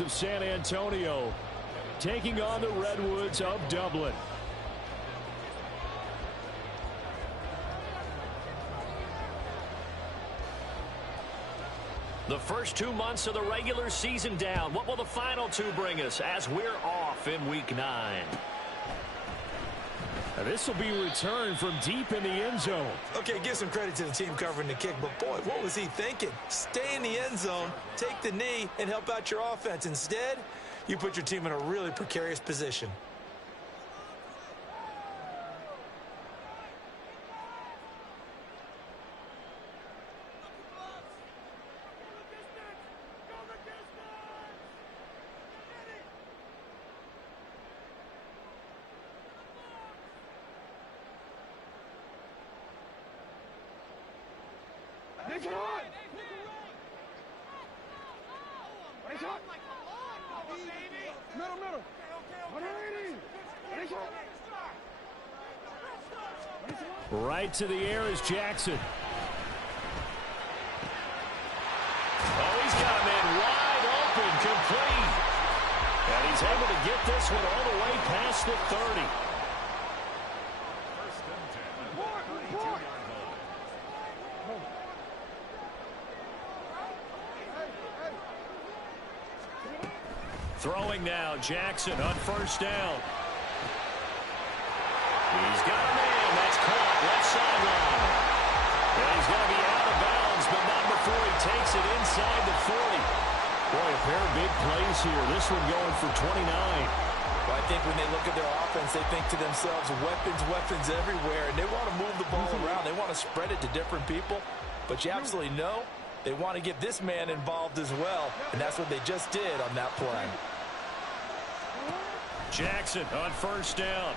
of San Antonio taking on the Redwoods of Dublin. The first 2 months of the regular season down. What will the final two bring us as we're off in Week 9? This will be returned from deep in the end zone. Okay, give some credit to the team covering the kick, but boy, what was he thinking? Stay in the end zone, take the knee, and help out your offense. Instead, you put your team in a really precarious position. Right to the air is Jackson. Oh, he's got a man wide open, complete. And he's able to get this one all the way past the 30. Throwing now, Jackson on first down. He's got a man. That's caught left sideline. And he's going to be out of bounds, but not before he takes it inside the 40. Boy, a pair of big plays here. This one going for 29. Well, I think when they look at their offense, they think to themselves, weapons everywhere, and they want to move the ball around. They want to spread it to different people, but you absolutely know they want to get this man involved as well, and that's what they just did on that play. Jackson on first down.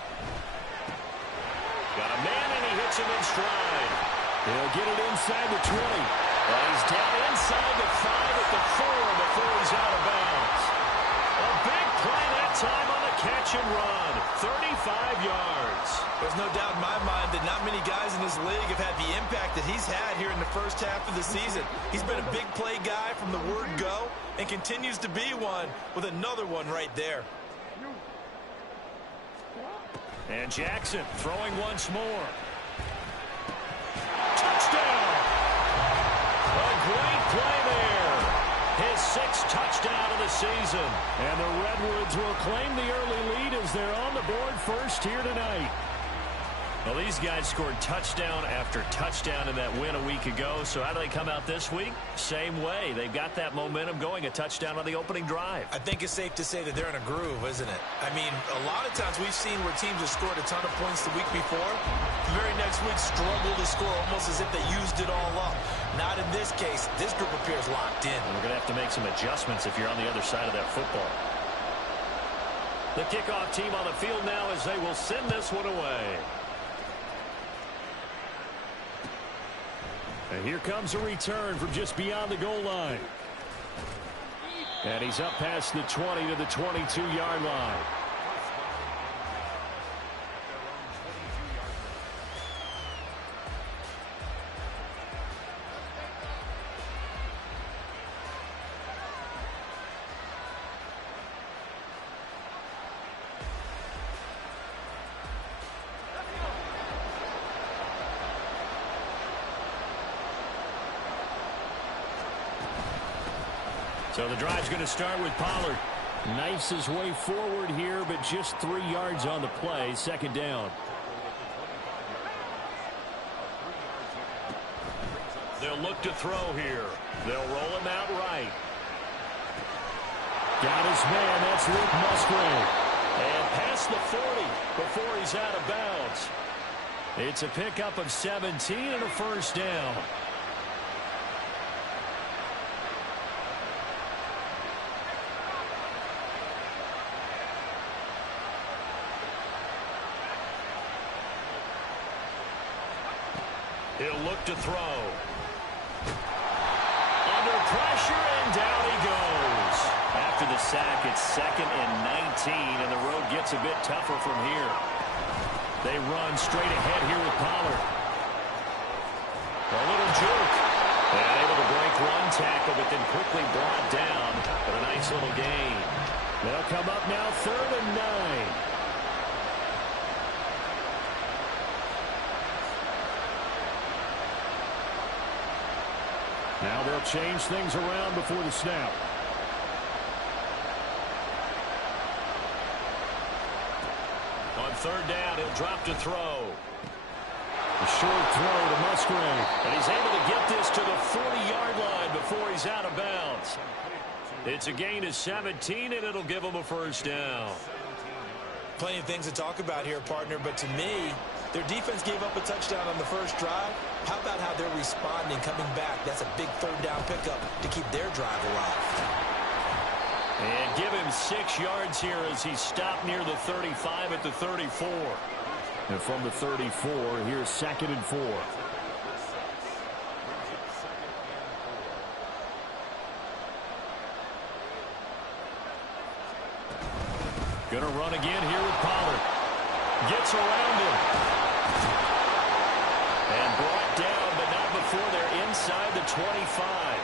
Got a man, and he hits him in stride. He'll get it inside the 20. Well, he's down inside the 5 at the 4 before he's out of bounds. A big play that time on the catch and run. 35 yards. There's no doubt in my mind that not many guys in this league have had the impact that he's had here in the first half of the season. He's been a big play guy from the word go and continues to be one with another one right there. And Jackson throwing once more. Touchdown! A great play there. His 6th touchdown of the season. And the Redwoods will claim the early lead as they're on the board first here tonight. Well, these guys scored touchdown after touchdown in that win a week ago. So how do they come out this week? Same way. They've got that momentum going, a touchdown on the opening drive. I think it's safe to say that they're in a groove, isn't it? I mean, a lot of times we've seen where teams have scored a ton of points the week before. The very next week struggle to score almost as if they used it all up. Not in this case. This group appears locked in. We're going to have to make some adjustments if you're on the other side of that football. The kickoff team on the field now as they will send this one away. And here comes a return from just beyond the goal line. And he's up past the 20 to the 22-yard line. So the drive's going to start with Pollard. Knifes his way forward here, but just 3 yards on the play. Second down. They'll look to throw here. They'll roll him out right. Got his man. That's Luke Musgrave. And past the 40 before he's out of bounds. It's a pickup of 17 and a first down. He'll look to throw. Under pressure, and down he goes. After the sack, it's 2nd and 19, and the road gets a bit tougher from here. They run straight ahead here with Pollard. A little juke. And able to break one tackle, but then quickly brought down. But a nice little gain. They'll come up now 3rd and 9. Now they'll change things around before the snap. On 3rd down, he'll drop to throw. A short throw to Musgrave. And he's able to get this to the 40-yard line before he's out of bounds. It's a gain of 17, and it'll give him a 1st down. Plenty of things to talk about here, partner, but to me, their defense gave up a touchdown on the first drive. How about how they're responding, coming back? That's a big 3rd down pickup to keep their drive alive. And give him 6 yards here as he stopped near the 35 at the 34. And from the 34, here's 2nd and 4. Going to run again here with Pollard. Gets around him. And brought down, but not before they're inside the 25.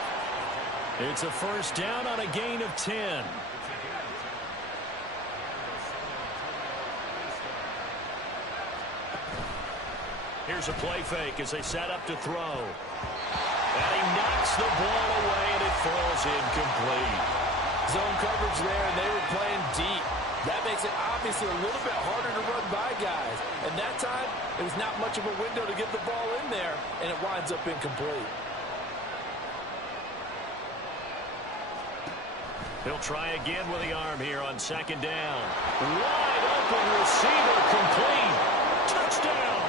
It's a 1st down on a gain of 10. Here's a play fake as they set up to throw. And he knocks the ball away, and it falls incomplete. Zone coverage there, and they were playing deep. That makes it obviously a little bit harder to run by guys. And that time, it was not much of a window to get the ball in there, and it winds up incomplete. He'll try again with the arm here on 2nd down. Wide open receiver, complete. Touchdown.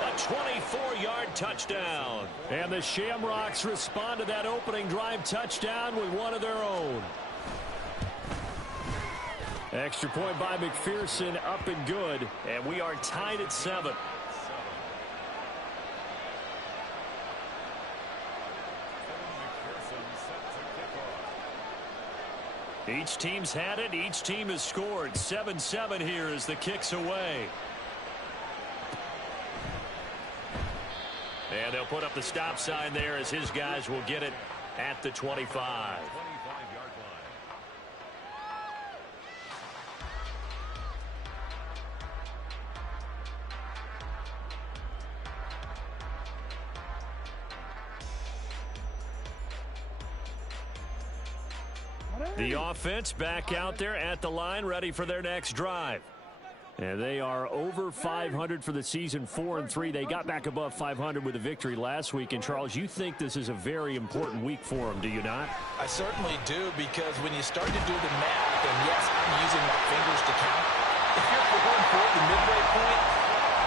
A 24-yard touchdown. And the Shamrocks respond to that opening drive touchdown with one of their own. Extra point by McPherson, up and good. And we are tied at 7. Each team's had it. Each team has scored. 7-7 here as the kick's away. And they'll put up the stop sign there as his guys will get it at the 25. The offense back out there at the line, ready for their next drive. And they are over 500 for the season, 4-3. They got back above 500 with a victory last week. And, Charles, you think this is a very important week for them, do you not? I certainly do, because when you start to do the math, and yes, I'm using my fingers to count. If you're going for the midway point,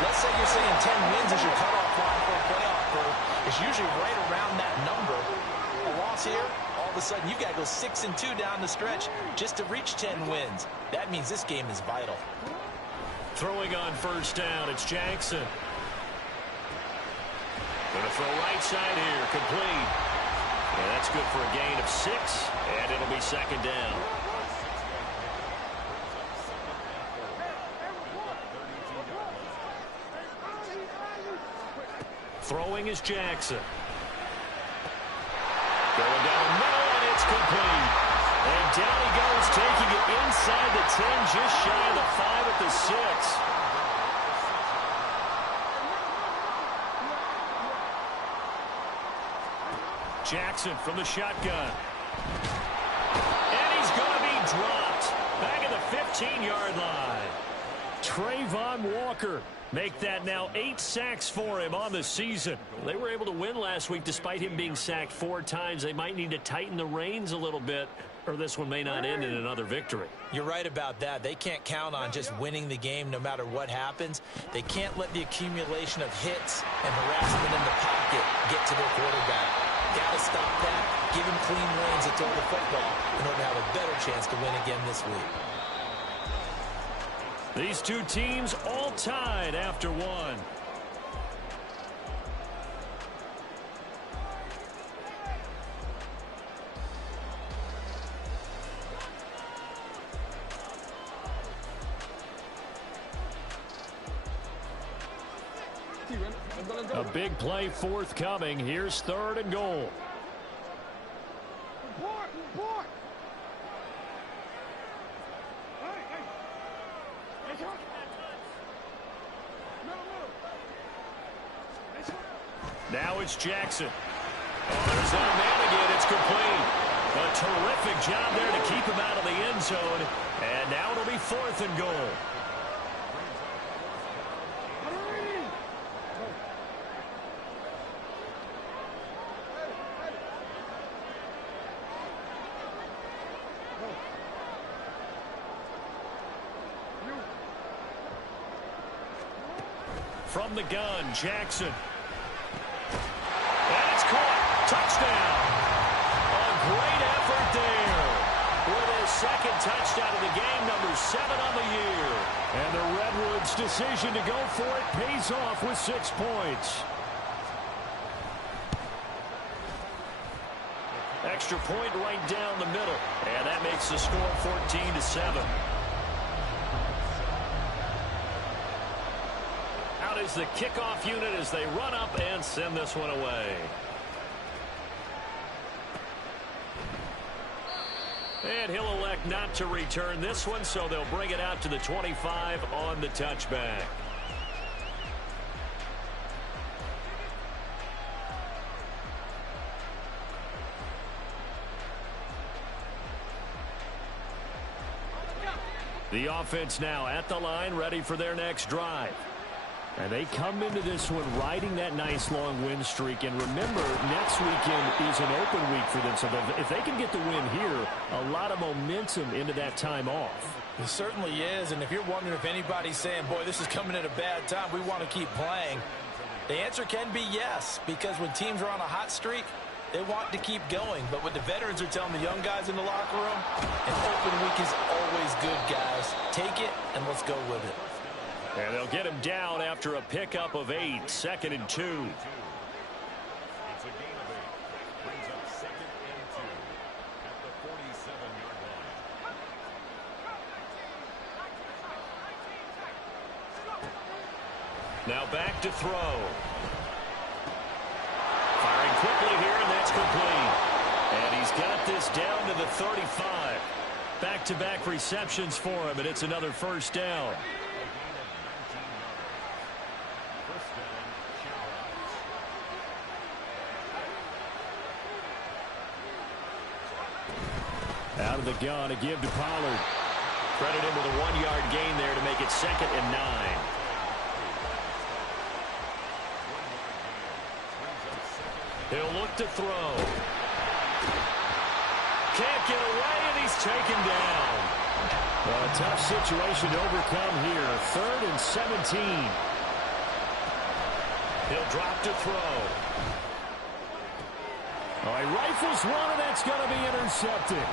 let's say you're saying 10 wins is your cutoff line for a playoff berth. It's usually right around that number. A loss here, all of a sudden you've got to go 6-2 down the stretch just to reach 10 wins. That means this game is vital. Throwing on 1st down, it's Jackson. Going to throw right side here, complete. And that's good for a gain of 6, and it'll be 2nd down. Throwing is Jackson. Going down the middle, and it's complete. And down he goes, taking it inside the 10, just shy of the 5 at the 6. Jackson from the shotgun. And he's going to be dropped. Back at the 15-yard line. Trayvon Walker. Make that now 8 sacks for him on the season. They were able to win last week despite him being sacked 4 times. They might need to tighten the reins a little bit, or this one may not end in another victory. You're right about that. They can't count on just winning the game no matter what happens. They can't let the accumulation of hits and harassment in the pocket get to their quarterback. Got to stop that. Give him clean lanes to throw the football in order to have a better chance to win again this week. These two teams all tied after one. A big play forthcoming. Here's 3rd and goal. Now it's Jackson. Oh, there's that man again. It's complete. A terrific job there to keep him out of the end zone. And now it'll be 4th and goal. From the gun, Jackson. And it's caught. Touchdown. A great effort there. With his second touchdown of the game, number 7 on the year. And the Redwoods' decision to go for it pays off with 6 points. Extra point right down the middle. And that makes the score 14-7. Out is the kickoff unit as they run up and send this one away. And he'll elect not to return this one, so they'll bring it out to the 25 on the touchback. The offense now at the line, ready for their next drive. And they come into this one riding that nice long win streak. And remember, next weekend is an open week for them. So if they can get the win here, a lot of momentum into that time off. It certainly is. And if you're wondering if anybody's saying, boy, this is coming at a bad time, we want to keep playing, the answer can be yes. Because when teams are on a hot streak, they want to keep going. But what the veterans are telling the young guys in the locker room, an open week is always good, guys. Take it and let's go with it. And they'll get him down after a pickup of 8, 2nd and 2. It's a gain of 8. Brings up 2nd and 2 at the 47-yard line. Now back to throw. Firing quickly here, and that's complete. And he's got this down to the 35. Back-to-back receptions for him, and it's another first down. Out of the gun to give to Pollard. Credit him with a 1-yard gain there to make it 2nd and 9. He'll look to throw. Can't get away, and he's taken down. Well, a tough situation to overcome here. 3rd and 17. He'll drop to throw. Oh, he rifles one, and that's going to be intercepted.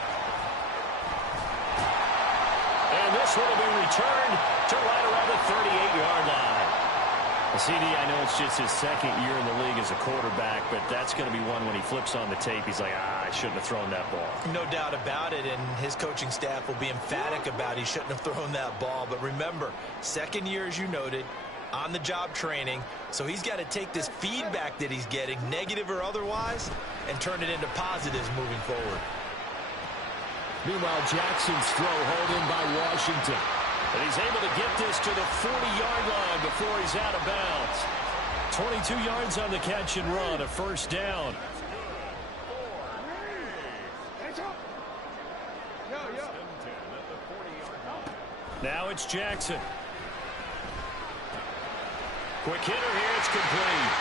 And this one will be returned to right around the 38-yard line. CD, I know it's just his 2nd year in the league as a quarterback, but that's going to be one when he flips on the tape. He's like, I shouldn't have thrown that ball. No doubt about it, and his coaching staff will be emphatic about he shouldn't have thrown that ball. But remember, 2nd year, as you noted, on-the-job training, so he's got to take this feedback that he's getting, negative or otherwise, and turn it into positives moving forward. Meanwhile, Jackson's throw hauled in by Washington. And he's able to get this to the 40-yard line before he's out of bounds. 22 yards on the catch and run, a first down. Now it's Jackson. Quick hitter here, it's complete.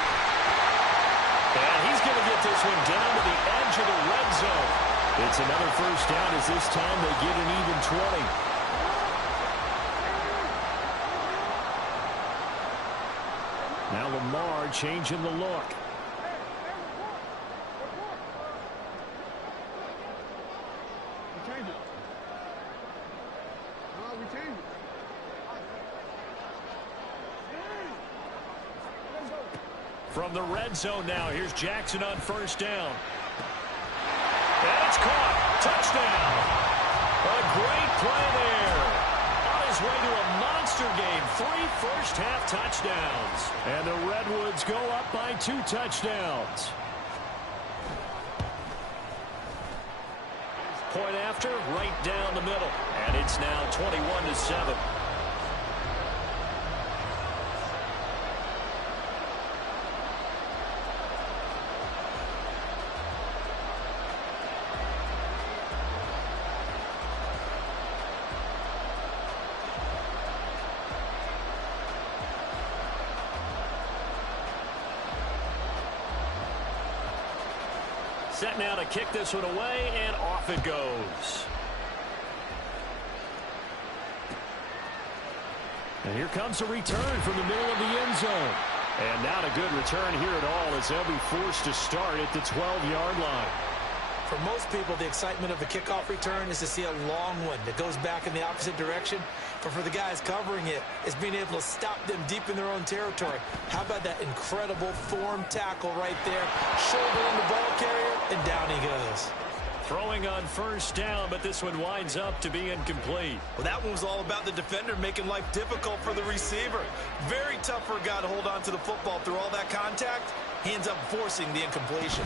And he's going to get this one down to the edge of the red zone. It's another first down as this time they get an even 20. Now Lamar changing the look. From the red zone now, here's Jackson on first down. And it's caught. Touchdown. A great play there. On his way to a monster game. 3 first-half touchdowns. And the Redwoods go up by 2 touchdowns. Point after, right down the middle. And it's now 21-7. set now to kick this one away, and off it goes. And here comes a return from the middle of the end zone. And not a good return here at all, as they'll be forced to start at the 12-yard line. For most people, the excitement of the kickoff return is to see a long one that goes back in the opposite direction. But for the guys covering it, it's being able to stop them deep in their own territory. How about that incredible form tackle right there? Shoulder in the ball carrier, and down he goes. Throwing on first down, but this one winds up to be incomplete. Well, that one was all about the defender making life difficult for the receiver. Very tough for a guy to hold on to the football through all that contact. He ends up forcing the incompletion.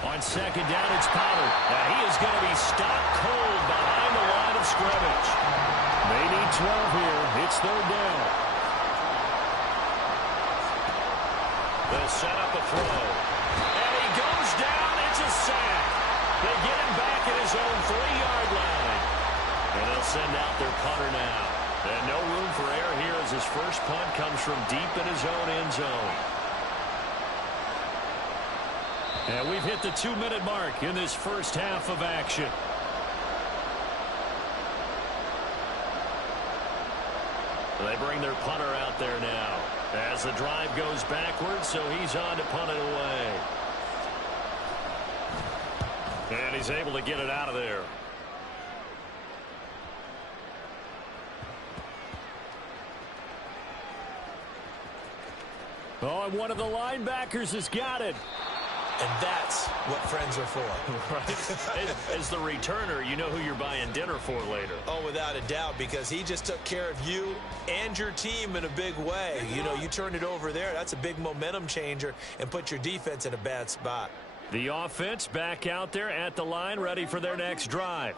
On second down, it's Pollard. Now he is going to be stopped cold behind the line of scrimmage. They need 12 here. It's third down. They'll set up a throw. And he goes down. It's a sack. They get him back at his own 3-yard line. And they'll send out their punter now. And no room for error here as his first punt comes from deep in his own end zone. And we've hit the 2-minute mark in this first half of action. They bring their punter out there now as the drive goes backwards, so he's on to punt it away. And he's able to get it out of there. Oh, and one of the linebackers has got it. And that's what friends are for. Right. As the returner, you know who you're buying dinner for later. Oh, without a doubt, because he just took care of you and your team in a big way. You know, you turned it over there. That's a big momentum changer and put your defense in a bad spot. The offense back out there at the line, ready for their next drive.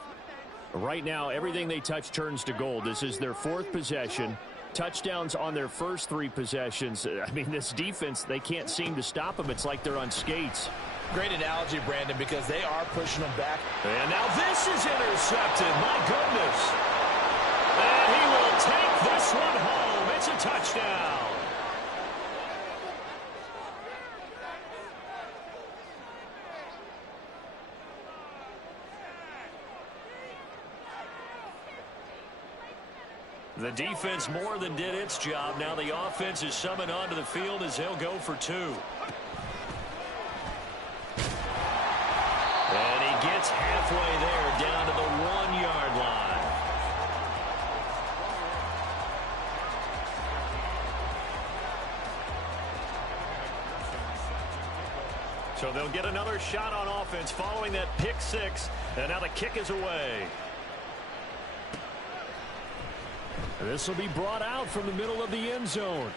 Right now, everything they touch turns to gold. This is their 4th possession. Touchdowns on their first 3 possessions. I mean, this defense, they can't seem to stop them. It's like they're on skates. Great analogy, Brandon, because they are pushing them back. And now this is intercepted. My goodness. And he will take this one home. It's a touchdown. The defense more than did its job. Now the offense is summoned onto the field as they'll go for 2. And he gets halfway there, down to the 1-yard line. So they'll get another shot on offense following that pick 6. And now the kick is away. This will be brought out from the middle of the end zone.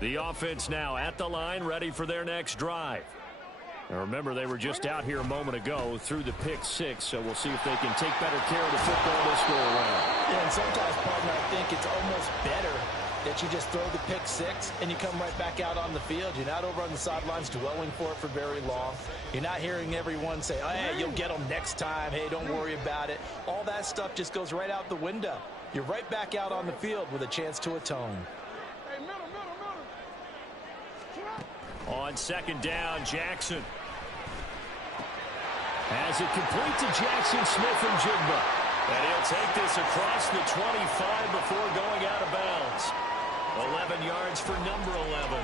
The offense now at the line, ready for their next drive. And remember, they were just out here a moment ago through the pick six, so we'll see if they can take better care of the football this go around. Yeah, and sometimes, partner, I think it's almost better that you just throw the pick six and you come right back out on the field. You're not over on the sidelines dwelling for it for very long. You're not hearing everyone say, oh, hey, you'll get them next time. Hey, don't worry about it. All that stuff just goes right out the window. You're right back out on the field with a chance to atone. On second down, Jackson. Has it complete to Jackson Smith-Njigba. And he'll take this across the 25 before going out of bounds. 11 yards for number 11.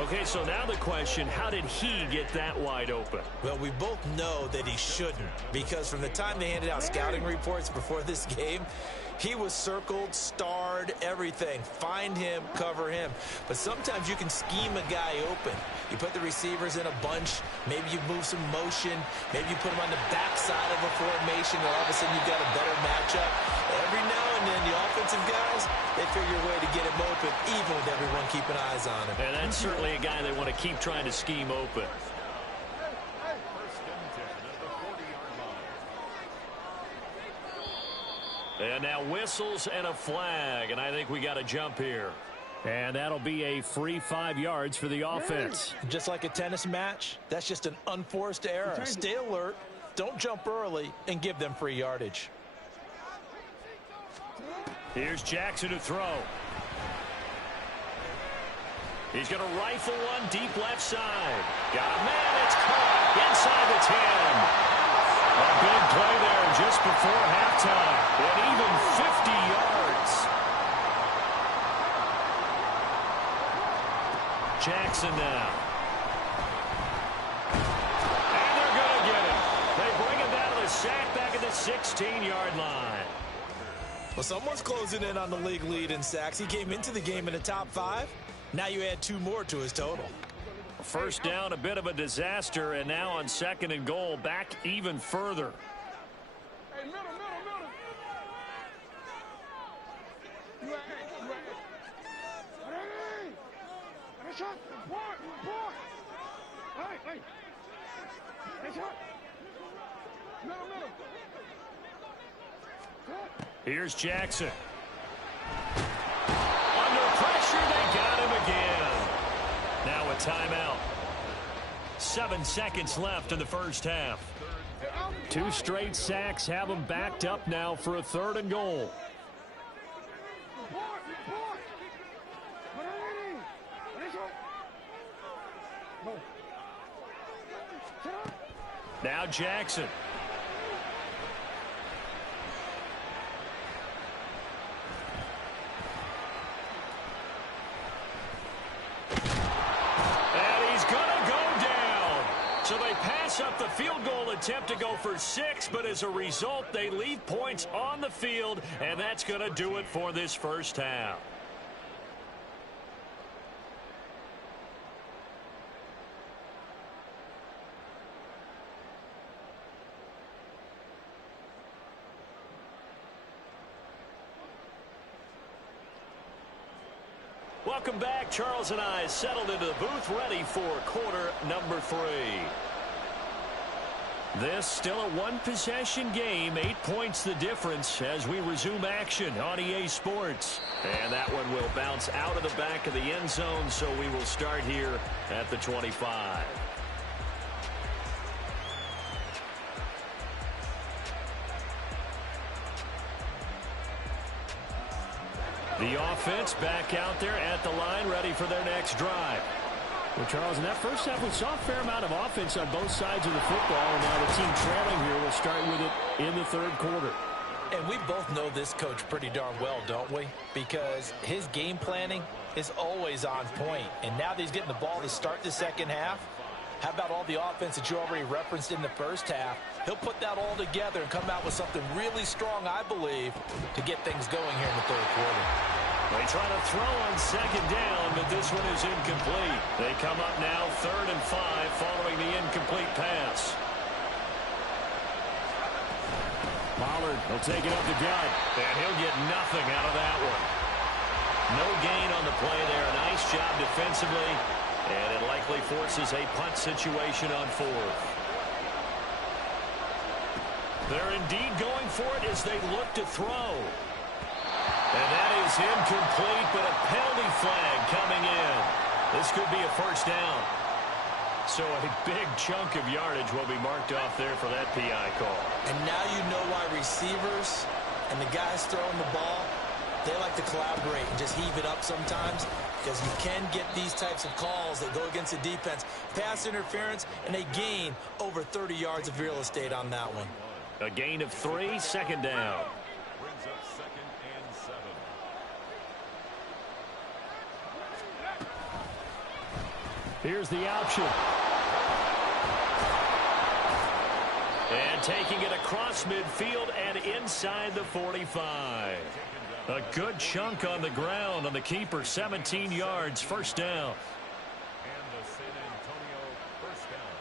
Okay, so now the question, how did he get that wide open? Well, we both know that he shouldn't, because from the time they handed out scouting reports before this game, he was circled, starred, everything. Find him, cover him. But sometimes you can scheme a guy open. You put the receivers in a bunch. Maybe you move some motion. Maybe you put them on the backside of a formation, and all of a sudden you've got a better matchup. Every now and then, the offensive guys, they figure a way to get him open, even with everyone keeping eyes on him. And that's certainly a guy they want to keep trying to scheme open. And now whistles and a flag, and I think we got a jump here. And that'll be a free 5 yards for the offense. Just like a tennis match, that's just an unforced error. Stay alert, don't jump early, and give them free yardage. Here's Jackson to throw. He's going to rifle one deep left side. Got a man, it's caught inside the 10. A big play there just before halftime. And even 50 yards. Jackson now. And they're going to get him. They bring him down to the sack back at the 16-yard line. Well, someone's closing in on the league lead in sacks. He came into the game in the top 5. Now you add 2 more to his total. First down, a bit of a disaster, and now on second and goal, back even further. Hey, middle. Here's Jackson. Under pressure, they got him again. Now a timeout. 7 seconds left in the first half. 2 straight sacks have them backed up now for a 3rd and goal. Now Jackson. So they pass up the field goal attempt to go for 6, but as a result, they leave points on the field, and that's going to do it for this first half. Welcome back. Charles and I settled into the booth, ready for quarter number 3. This still a 1-possession game, 8 points the difference as we resume action on EA Sports. And that one will bounce out of the back of the end zone, so we will start here at the 25. The offense back out there at the line, ready for their next drive. Well, Charles, in that first half, we saw a fair amount of offense on both sides of the football, and now the team trailing here will start with it in the 3rd quarter. And we both know this coach pretty darn well, don't we? Because his game planning is always on point. And now that he's getting the ball to start the second half, how about all the offense that you already referenced in the first half? He'll put that all together and come out with something really strong, I believe, to get things going here in the 3rd quarter. They try to throw on second down, but this one is incomplete. They come up now 3rd and 5 following the incomplete pass. Pollard will take it up the gut, and he'll get nothing out of that one. No gain on the play there. Nice job defensively, and it likely forces a punt situation on fourth. They're indeed going for it as they look to throw. And that is incomplete, but a penalty flag coming in. This could be a first down. So a big chunk of yardage will be marked off there for that PI call. And now you know why receivers and the guys throwing the ball, they like to collaborate and just heave it up sometimes, because you can get these types of calls that go against the defense. Pass interference, and they gain over 30 yards of real estate on that one. A gain of 3, second down. Brings up 2nd and 7. Here's the option. And taking it across midfield and inside the 45. A good chunk on the ground on the keeper. 17 yards, first down. And the San Antonio first down.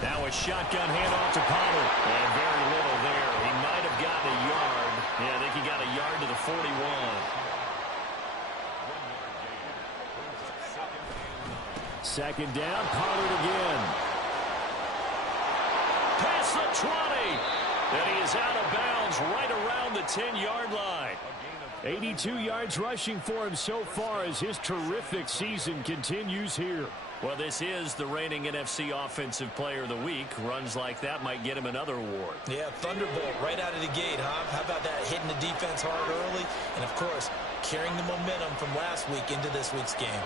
Now a shotgun handoff to Pollard. And very little there. He might have gotten a yard. Yeah, I think he got a yard to the 41. 1 yard gain. Brings up 2nd and 9. Second down, Pollard again. Past the 20. And he is out of bounds right around the 10-yard line. 82 yards rushing for him so far as his terrific season continues here. Well, this is the reigning NFC Offensive Player of the Week. Runs like that might get him another award. Yeah, thunderbolt right out of the gate, huh? How about that, hitting the defense hard early? And, of course, carrying the momentum from last week into this week's game.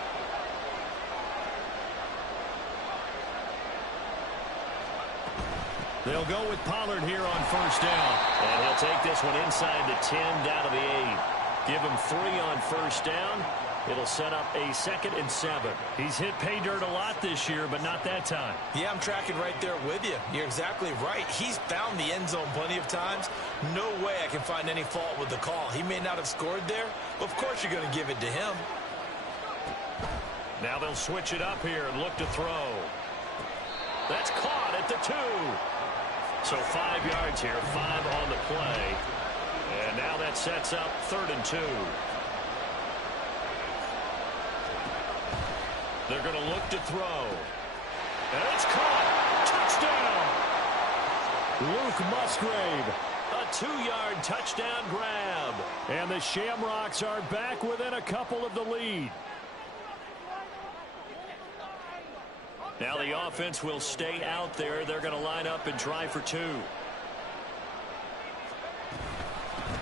They'll go with Pollard here on first down. And he'll take this one inside the 10 down to the 8. Give him 3 on first down. It'll set up a 2nd and 7. He's hit pay dirt a lot this year, but not that time. Yeah, I'm tracking right there with you. You're exactly right. He's found the end zone plenty of times. No way I can find any fault with the call. He may not have scored there, but of course you're going to give it to him. Now they'll switch it up here and look to throw. That's caught at the 2. So 5 yards here, 5 on the play. And now that sets up 3rd and 2. They're going to look to throw. And it's caught. Touchdown. Luke Musgrave. A 2-yard touchdown grab. And the Shamrocks are back within a couple of the lead. Now the offense will stay out there. They're going to line up and try for 2.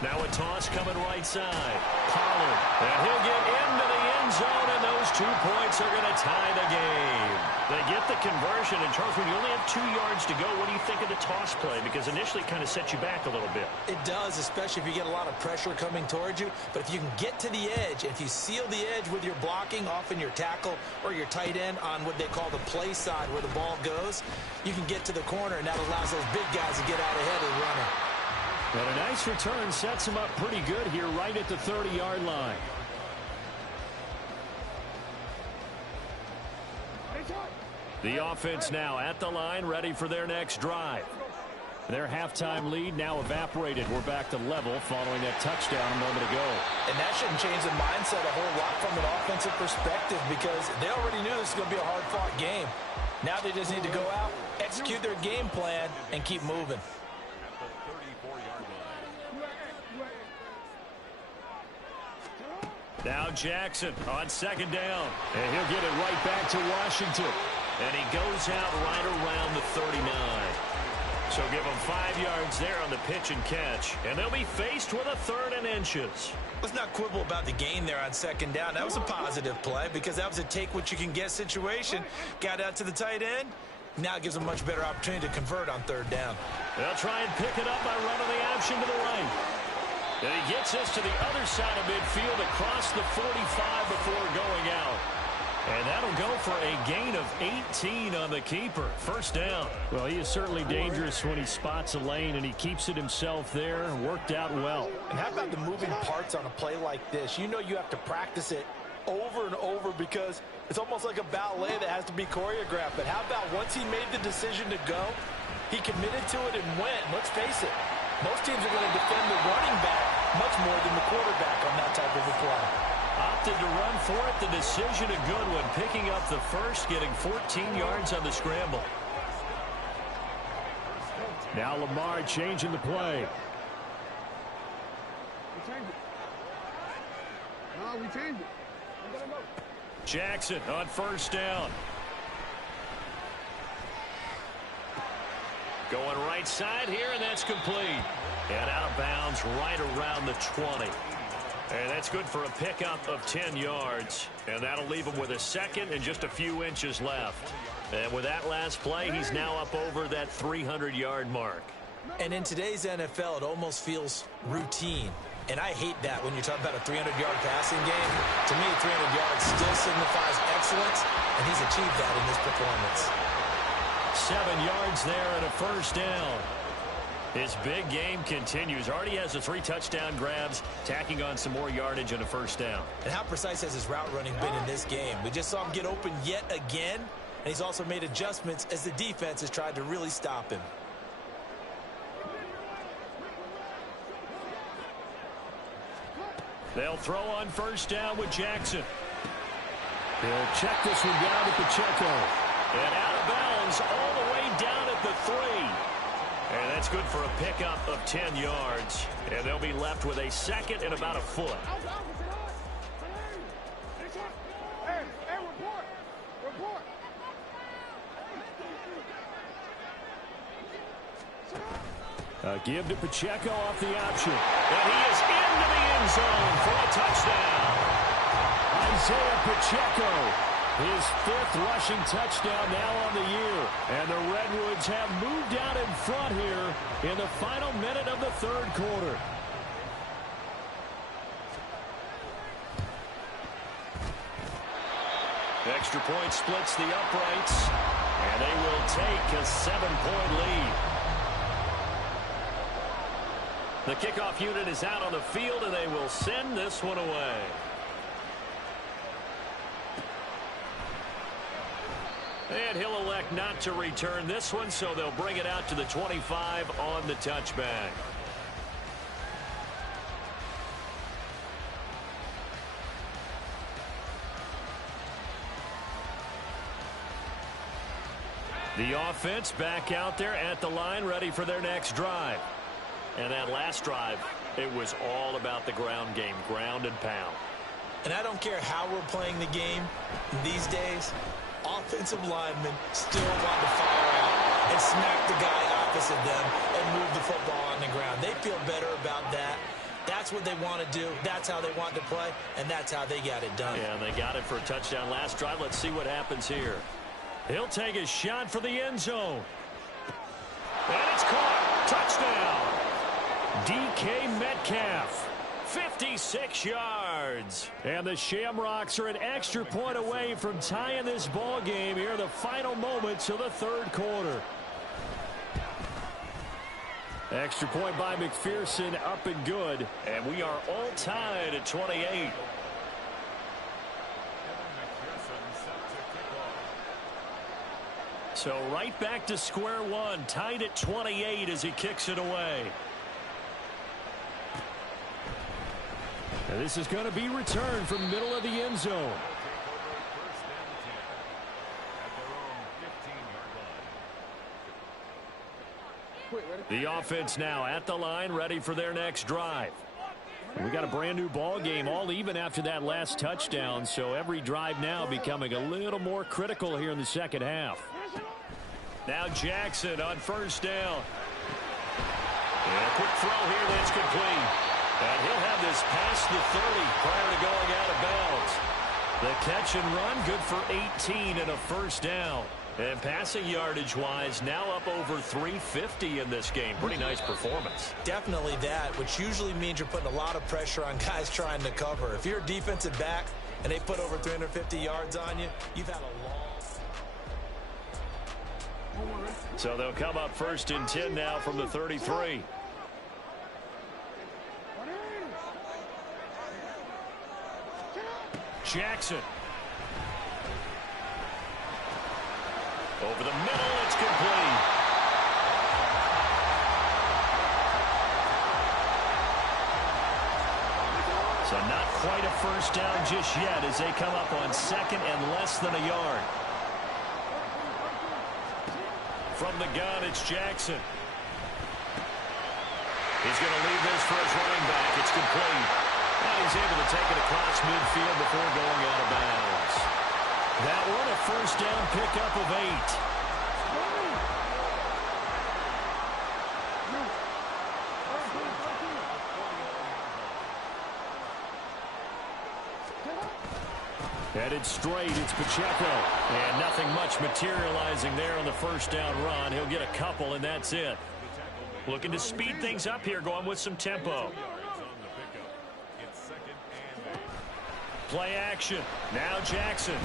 Now a toss coming right side. Pollard. And he'll get into the end zone, and those 2 points are going to tie the game. They get the conversion, and Charles, when you only have 2 yards to go, what do you think of the toss play? Because initially it kind of sets you back a little bit. It does, especially if you get a lot of pressure coming towards you. But if you can get to the edge, if you seal the edge with your blocking, often your tackle or your tight end on what they call the play side where the ball goes, you can get to the corner, and that allows those big guys to get out ahead of the runner. And a nice return sets him up pretty good here right at the 30-yard line. The offense now at the line, ready for their next drive. Their halftime lead now evaporated. We're back to level following that touchdown a moment ago. And that shouldn't change the mindset a whole lot from an offensive perspective, because they already knew this was going to be a hard-fought game. Now they just need to go out, execute their game plan, and keep moving. Now Jackson on second down. And he'll get it right back to Washington. And he goes out right around the 39. So give him 5 yards there on the pitch and catch. And they'll be faced with a 3rd and inches. Let's not quibble about the gain there on second down. That was a positive play, because that was a take-what-you-can-get situation. Got out to the tight end. Now it gives them a much better opportunity to convert on 3rd down. They'll try and pick it up by running the option to the right. And he gets us to the other side of midfield across the 45 before going out. And that'll go for a gain of 18 on the keeper. First down. Well, he is certainly dangerous when he spots a lane, and he keeps it himself there. Worked out well. And how about the moving parts on a play like this? You know you have to practice it over and over, because it's almost like a ballet that has to be choreographed. But how about once he made the decision to go, He committed to it and went. Let's face it, most teams are going to defend the running back much more than the quarterback on that type of a play. Opted to run for it. The decision a good one. Picking up the first, getting 14 yards on the scramble. Now Lamar changing the play. We changed it. No, we changed it. Jackson on first down. Going right side here, and that's complete. And out of bounds right around the 20. And that's good for a pickup of 10 yards. And that'll leave him with a second and just a few inches left. And with that last play, he's now up over that 300-yard mark. And in today's NFL, it almost feels routine. And I hate that when you're talking about a 300-yard passing game. To me, 300 yards still signifies excellence, and he's achieved that in this performance. 7 yards there and a first down. His big game continues. Already has the 3 touchdown grabs, tacking on some more yardage and a first down. And how precise has his route running been in this game? We just saw him get open yet again, and he's also made adjustments as the defense has tried to really stop him. They'll throw on first down with Jackson. He'll check this one down to Pacheco. And out of bounds all the way down at the 3. And that's good for a pickup of 10 yards. And they'll be left with a second and about a foot. Hey, report. Report. Give to Pacheco off the option. And he is into the end zone for a touchdown. Isaiah Pacheco, his 5th rushing touchdown now on the year. And the Redwoods have moved out in front here in the final minute of the 3rd quarter. Extra point splits the uprights. And they will take a 7-point lead. The kickoff unit is out on the field, and they will send this one away. And he'll elect not to return this one, so they'll bring it out to the 25 on the touchback. The offense back out there at the line, ready for their next drive. And that last drive, it was all about the ground game, ground and pound. And I don't care how we're playing the game these days, offensive linemen still want to fire out and smack the guy opposite them and move the football on the ground. They feel better about that. That's what they want to do. That's how they want to play, and that's how they got it done. Yeah, and they got it for a touchdown last drive. Let's see what happens here. He'll take a shot for the end zone. And it's caught. Touchdown. DK Metcalf, 56 yards. And the Shamrocks are an extra point away from tying this ball game here in the final moments of the 3rd quarter. Extra point by McPherson, up and good. And we are all tied at 28. So right back to square one, tied at 28 as he kicks it away. And this is going to be returned from the middle of the end zone. The offense now at the line, ready for their next drive. We got a brand new ball game, all even after that last touchdown, so every drive now becoming a little more critical here in the second half. Now Jackson on first down. And a quick throw here that's complete. And he'll have this past the 30 prior to going out of bounds. The catch and run, good for 18 and a first down. And passing yardage-wise, now up over 350 in this game. Pretty nice performance. Definitely that, which usually means you're putting a lot of pressure on guys trying to cover. If you're a defensive back and they put over 350 yards on you, you've had a long... So they'll come up first and 10 now from the 33. Jackson. Over the middle, it's complete. So not quite a first down just yet as they come up on second and less than a yard. From the gun, it's Jackson. He's going to leave this for his running back. It's complete. And he's able to take it across midfield before going out of bounds. That one, a first down pickup of 8. Headed straight, it's Pacheco. And nothing much materializing there on the first down run. He'll get a couple, and that's it. Looking to speed things up here, going with some tempo. Play action. Now Jackson.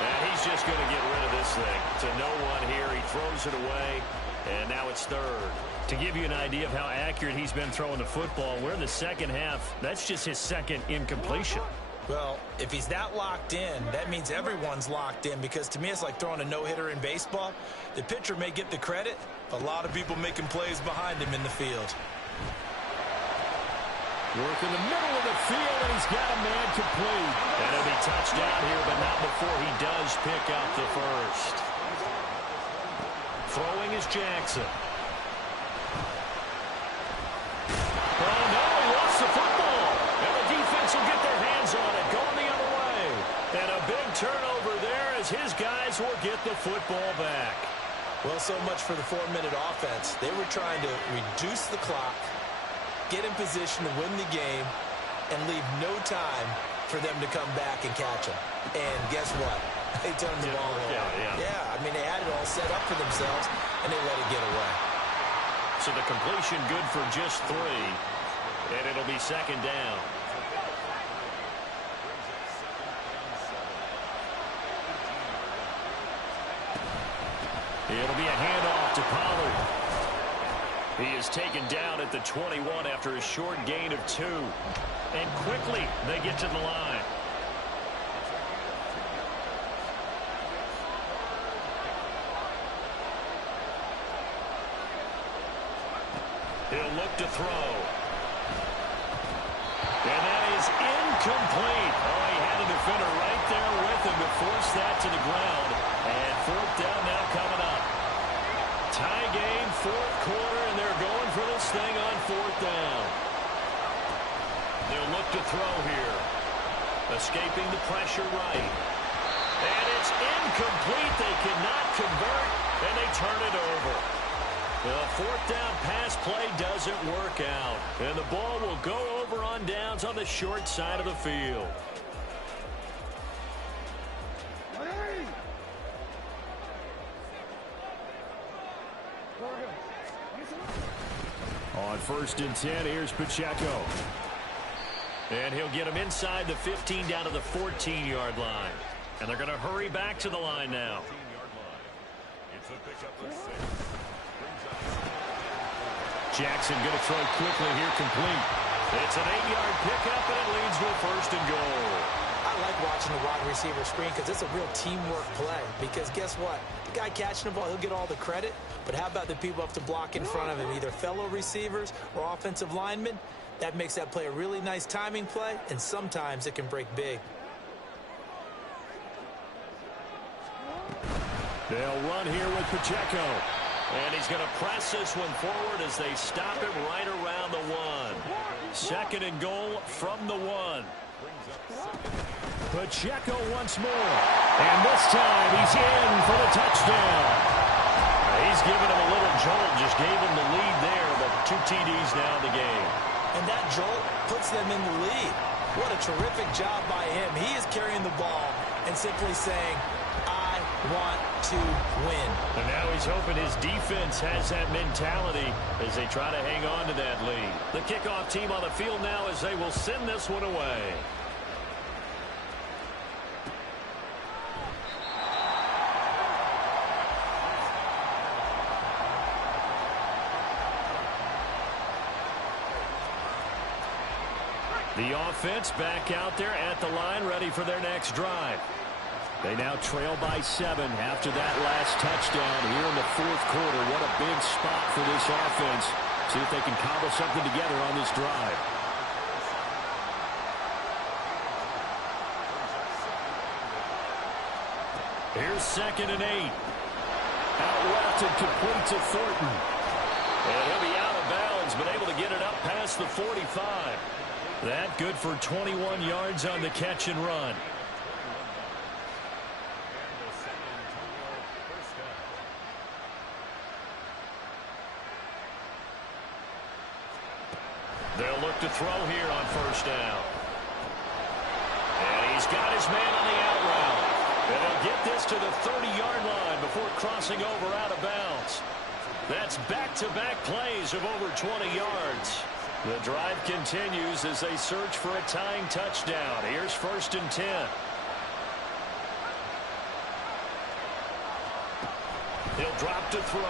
And he's just going to get rid of this thing. To no one here. He throws it away. And now it's third. To give you an idea of how accurate he's been throwing the football, we're in the second half. That's just his second incompletion. Well, if he's that locked in, that means everyone's locked in, because to me it's like throwing a no-hitter in baseball. The pitcher may get the credit, but a lot of people making plays behind him in the field. Work in the middle of the field, and he's got a man complete. And it'll be touchdown here, but not before he does pick up the first. Throwing is Jackson. Oh, no, he lost the football. And the defense will get their hands on it, going the other way. And a big turnover there as his guys will get the football back. Well, so much for the 4-minute offense. They were trying to reduce the clock, get in position to win the game, and leave no time for them to come back and catch them. And guess what? They turned the ball over. Yeah, I mean, they had it all set up for themselves, and they let it get away. So the completion good for just 3, and it'll be second down. It'll be a handoff to Pollard. He is taken down at the 21 after a short gain of 2. And quickly, they get to the line. He'll look to throw. And that is incomplete. Oh, he had a defender right there with him to force that to the ground. And fourth down now coming up. Tie game, fourth quarter, and they're going for this thing on fourth down. They'll look to throw here. Escaping the pressure right. And it's incomplete. They cannot convert, and they turn it over. The fourth down pass play doesn't work out. And the ball will go over on downs on the short side of the field. On first and 10, here's Pacheco. And he'll get him inside the 15 down to the 14-yard line. And they're going to hurry back to the line now. It's a pickup of 6. Jackson going to throw quickly here, complete. It's an 8-yard pickup, and it leads to a first and goal. I like watching the wide receiver screen because it's a real teamwork play. Because guess what? The guy catching the ball, he'll get all the credit. But how about the people up to block in front of him, either fellow receivers or offensive linemen? That makes that play a really nice timing play, and sometimes it can break big. They'll run here with Pacheco. And he's going to press this one forward as they stop him right around the 1. Second and goal from the 1. Pacheco once more. And this time he's in for the touchdown. He's giving him a little jolt. Just gave him the lead there, but 2 TDs now in the game. And that jolt puts them in the lead. What a terrific job by him. He is carrying the ball and simply saying, I want to win. And now he's hoping his defense has that mentality as they try to hang on to that lead. The kickoff team on the field now as they will send this one away. The offense back out there at the line, ready for their next drive. They now trail by 7 after that last touchdown here in the fourth quarter. What a big spot for this offense See if they can cobble something together on this drive. Here's 2nd and 8. Out left and complete to Thornton. And he'll be out of bounds, but able to get it up past the 45. That good for 21 yards on the catch and run. They'll look to throw here on 1st down. And he's got his man on the out route. And he'll get this to the 30-yard line before crossing over out of bounds. That's back-to-back plays of over 20 yards. The drive continues as they search for a tying touchdown. Here's 1st and 10. He'll drop to throw.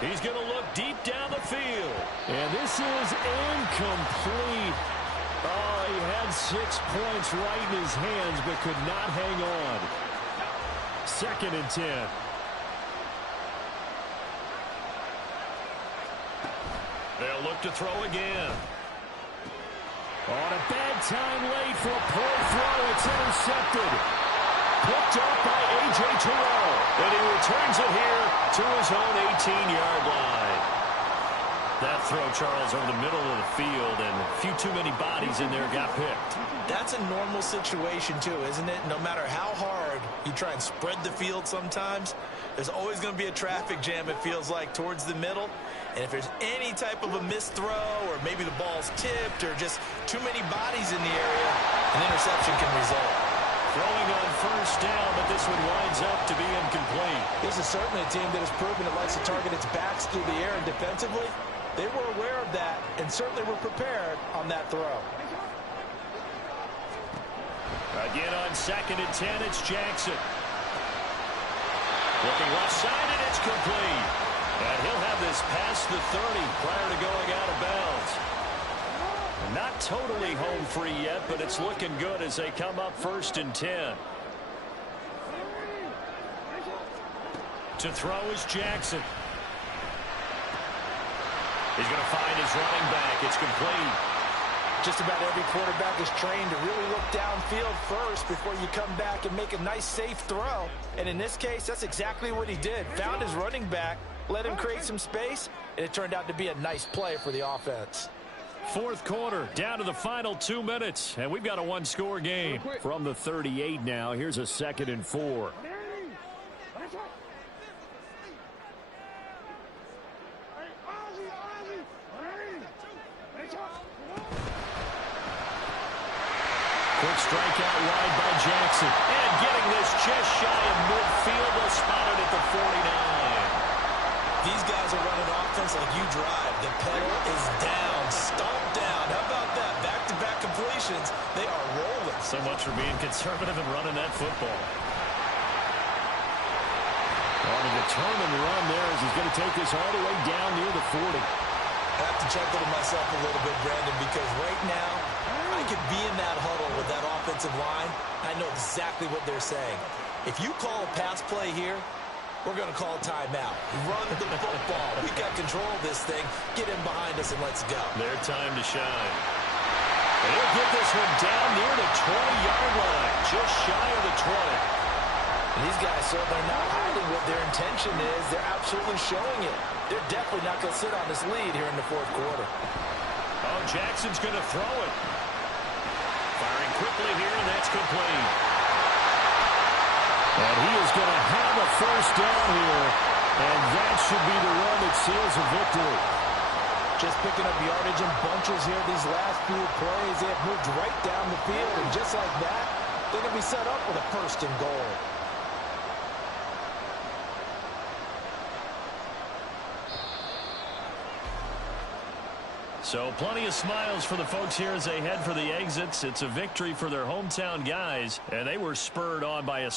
He's going to look deep down the field. And this is incomplete. Oh, he had 6 points right in his hands, but could not hang on. 2nd and 10. They'll look to throw again. On a bad time late for a poor throw. It's intercepted. Picked up by A.J. Terrell. And he returns it here to his own 18-yard line. That throw, Charles, over the middle of the field, and a few too many bodies in there got picked. That's a normal situation, too, isn't it? No matter how hard you try and spread the field sometimes, there's always going to be a traffic jam, it feels like, towards the middle. And if there's any type of a missed throw, or maybe the ball's tipped, or just too many bodies in the area, an interception can result. Throwing on 1st down, but this one winds up to be incomplete. This is certainly a team that has proven it likes to target its backs through the air, and defensively, they were aware of that and certainly were prepared on that throw. Again on 2nd and 10, it's Jackson. Looking left side, and it's complete. And he'll have this past the 30 prior to going out of bounds. Not totally home free yet, but it's looking good as they come up 1st and 10. To throw is Jackson. He's going to find his running back. It's complete. Just about every quarterback is trained to really look downfield first before you come back and make a nice, safe throw. And in this case, that's exactly what he did. Found his running back, let him create some space, and it turned out to be a nice play for the offense. 4th quarter, down to the final 2 minutes, and we've got a one-score game. From the 38 now, here's a 2nd and 4. Quick strike out wide by Jackson. And getting this just shy of midfield. They'll spot it at the 49. These guys are running offense like you drive. The pedal is down, stomped down. How about that? Back-to-back completions. They are rolling. So much for being conservative and running that football. On a determined run there as he's going to take this all the way down near the 40. I have to chuckle to myself a little bit, Brandon, because right now I could be in that huddle with that offensive line. I know exactly what they're saying. If you call a pass play here, we're going to call a timeout. Run the football. We got control of this thing. Get in behind us and let's go. Their time to shine. And he'll get this one down near the 20-yard line, just shy of the 20. And these guys certainly not hiding what their intention is. They're absolutely showing it. They're definitely not going to sit on this lead here in the 4th quarter. Oh, Jackson's going to throw it. Firing quickly here, and that's complete. And he is going to have a 1st down here, and that should be the run that seals a victory. Just picking up yardage in bunches here these last few plays. They have moved right down the field, and just like that, they're going to be set up with a 1st and goal. So plenty of smiles for the folks here as they head for the exits. It's a victory for their hometown guys, and they were spurred on by a